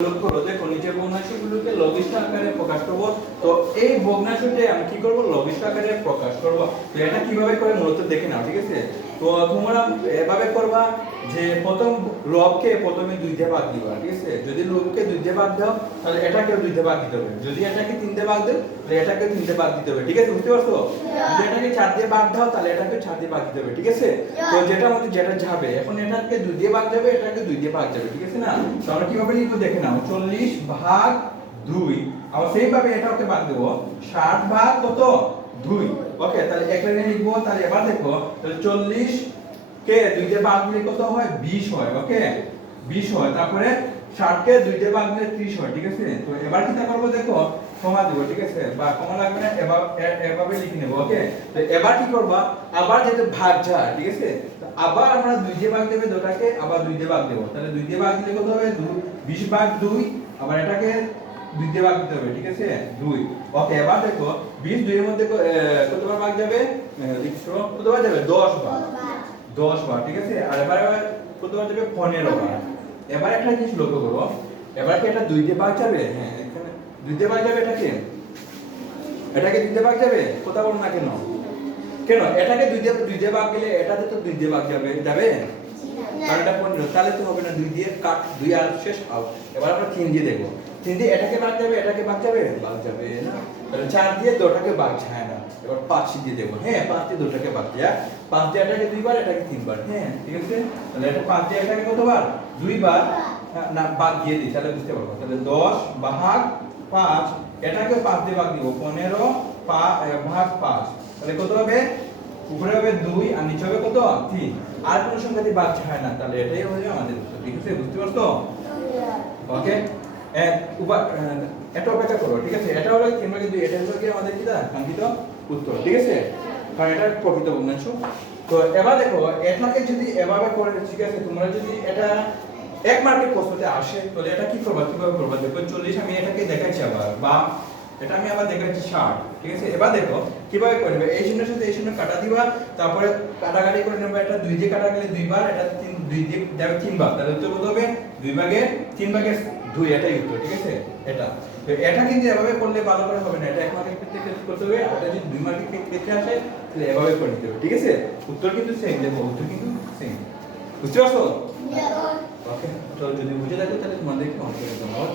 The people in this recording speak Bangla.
লক্ষ্য করো দেখো নিচের ভগ্নাংশগুলোকে আকারে প্রকাশ করব। তো এই ভগ্নাংশটি আমি কি করব? লঘিষ্ঠ আকারে প্রকাশ করব। তো এটা কীভাবে করে মূলত দেখে নাও, ঠিক আছে? তো তোমরা এভাবে করবা। যে প্রথম লবকে প্রথমে দুই দিয়ে ভাগ দিবা ঠিক আছে? যদি লবকে দুই দিয়ে ভাগ দাও তাহলে এটাকে দুই দিয়ে ভাগ দিতে হবে। যদি এটাকে তিন দিয়ে ভাগ দাও তাহলে এটাকে তিন দিয়ে ভাগ দিতে হবে ঠিক আছে? বুঝতে পারছ? যদি এটাকে চার দিয়ে ভাগ দাও তাহলে এটাকে চার দিয়ে ভাগ দিতে হবে ঠিক আছে? তো মধ্যে যেটা যাবে এখন এটাকে দুই দিয়ে ভাগ যাবে এটাকে দুই দিয়ে ভাগ যাবে ঠিক আছে না? তো আমরা কীভাবে লিখব দেখে নাও চল্লিশ ভাগ দুই আবার সেইভাবে এটাকে ভাগ দেবো ষাট ভাগ কত? দুই। ওকে তাহলে এক লাইনে লিখব তাহলে এবার দেখো তাহলে চল্লিশ কে দুই দিয়ে ভাগ দিলে কত হয়? বিশ হয় ওকে বিশ হয় তারপরে ষাট কে দুই দিয়ে ভাগ দিলে ত্রিশ হয় ঠিক আছে? তো এবার কি করব দেখো কমা দেবো ঠিক আছে? বা কমা লাগবে না এবার এভাবে লিখে নেব ওকে তো এবার কি করবা? আবার যেটা ভাগ যায় ঠিক আছে? তো আবার আমরা দুই দিয়ে ভাগ দেবে দুটাকে আবার দুই দিয়ে ভাগ দেবো। তাহলে দুই দিয়ে ভাগ দিলে কত হবে? দু- বিশ ভাগ দুই আবার এটাকে দুই দিয়ে ভাগ দিতে হবে ঠিক আছে? দুই ওকে এবার দেখো বিশ এর মধ্যে কতবার ভাগ যাবে? এ, লিখছো? কতবার যাবে? দশ বার দশ বার, ঠিক আছে? আর এবার কতবার যাবে পনেরো বার। এবার একটা জিনিস লক্ষ্য করো, এবার কি এটা দুই দিয়ে ভাগ যাবে? হ্যাঁ এখানে দুই দিয়ে ভাগ যাবে এটাকে? এটাকে দুই দিয়ে ভাগ যাবে? কোথাও বলো না কেন? কেন? এটাকে দুই দিয়ে দুই দিয়ে ভাগ গেলে এটাতে তো দুই দিয়ে ভাগ যাবে যাবে? কারণ এটা পনেরো। তাহলে তো হবে না দুই দিয়ে কাট, দুই আর শেষ আউট এবার আমরা তিন দিয়ে দেখব। তিন দিয়ে এটাকে ভাগ যাবে, এটাকে ভাগ যাবে? ভাগ যাবে, না? চার দিয়ে দুটাকে ভাগ যায় না। এবার পাঁচ দিয়ে দেবো হ্যাঁ পাঁচ দিয়ে দুটাকে ভাগ যায় পাঁচ দিয়ে এটাকে দুইবার এটাকে তিনবার হ্যাঁ ঠিক আছে? তাহলে এটা পাঁচ দিয়ে এটাকে কতবার? দুইবার হ্যাঁ, না ভাগ দিয়ে দিই তাহলে বুঝতে পারব। তাহলে দশ ভাগ পাঁচ এটাকে পাঁচ দিয়ে ভাগ দিব পনেরো ভাগ পাঁচ। তাহলে কত হবে? উপরে হবে দুই আর নিচে হবে কত? তিন। আর কোনো সংখ্যা বাদ হয় না তাহলে এটাই হবে আমাদের উত্তর ঠিক আছে? বুঝতে পারছ? ওকে এটা অপেক্ষা করো, ঠিক আছে? এটা হলো কিংবা কিন্তু, এটা হলো কি আমাদের কি দা কাঙ্ক্ষিত উত্তর, ঠিক আছে? কারণ এটা প্রকৃত ভগ্নাংশ তো এবার দেখো এটাকে যদি এভাবে করে, ঠিক আছে, তোমরা যদি এটা এক মার্কের প্রশ্নতে আসে, তাহলে এটা কি করবা কীভাবে করবা দেখো, চল্লিশ আমি এটাকে দেখাচ্ছি আবার, বা এটা আমি আবার দেখাচ্ছি ষাট ঠিক আছে? এবার দেখো কীভাবে করবে? এই শূন্যের সাথে এই শূন্য কাটা দিবা তারপরে কাটাকাটি করে নেবা এটা দুই দিয়ে কাটা গেলে দুইবার এটা তিন দুই দিয়ে যাবে তিনবার তাহলে উত্তর কত হবে? দুই ভাগে তিন ভাগে দুই এটাই উত্তর ঠিক আছে? এটা। তো এটা কিন্তু এভাবে করলে ভালো করে হবে না এটা এক মার্কের ক্ষেত্রে ক্ষেত্রে করতে হবে আর এটা যদি দুই মার্কের ক্ষেত্রে আসে তাহলে এভাবে করে নিতে হবে ঠিক আছে? উত্তর কিন্তু সেম দেখো উত্তর কিন্তু সেম বুঝতে পারছ? ওকে তো যদি বুঝে থাকো তাহলে তোমাদেরকে অনেক ধন্যবাদ